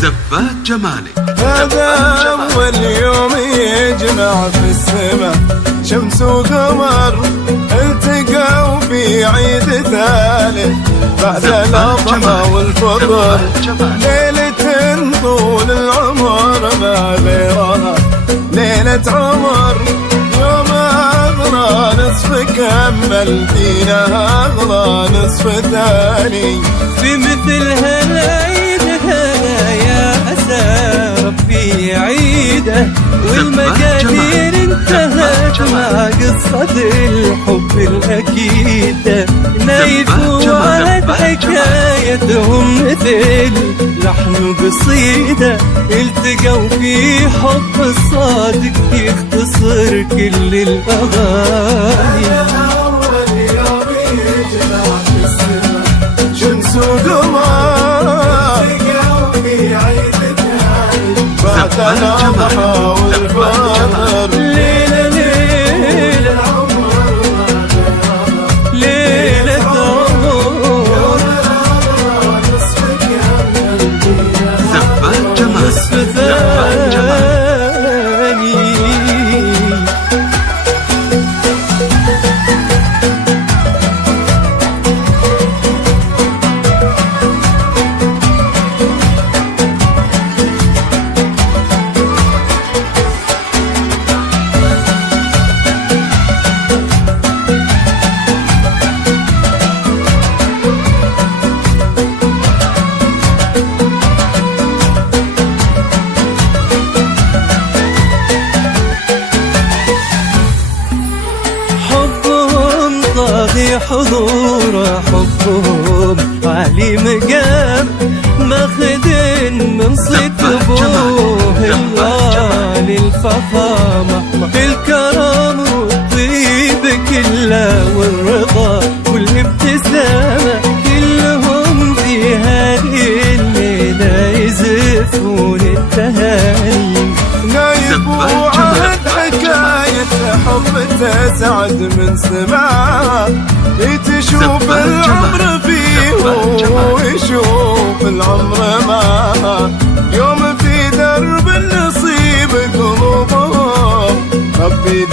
زفات جمالك. هذا أول يوم يجمع في السماء شمس وقمر التقوا في عيد ثالث بعد الأضحى والفطر، ليلة طول العمر ما غيرها ليلة عمر، يوم أغلى نصف كمل فينا أغلى نصف ثاني. في مثل هالعيد هذا يا أسى ربي عيده، والمقادير انتهت مع قصة الحب الأكيدة، نايف وعد حكايتهم مثل لحن قصيدة، التقوا في حب الصادق يختصر كل الأغاني. أول يوم يجمع في السماء شمس وقمر التقوا في عيد ثالث بعد الأضحى والفطر، ليلة ليلة ليلة عمر زفات جمالك. نصف ثاني. طاغي حضور حبهم عالي مقام، ماخذ من صيت ابوه الغالي الفخامة، الكرم والطيب كله والرضا والابتسامة، كلهم في هذه الليلة يزفون التهاني. نايف وعد حكاية حب تسعد من سماع، تشوف العمر فيه ويشوف العمر معه، يوم في درب النصيب قلوبهم ربي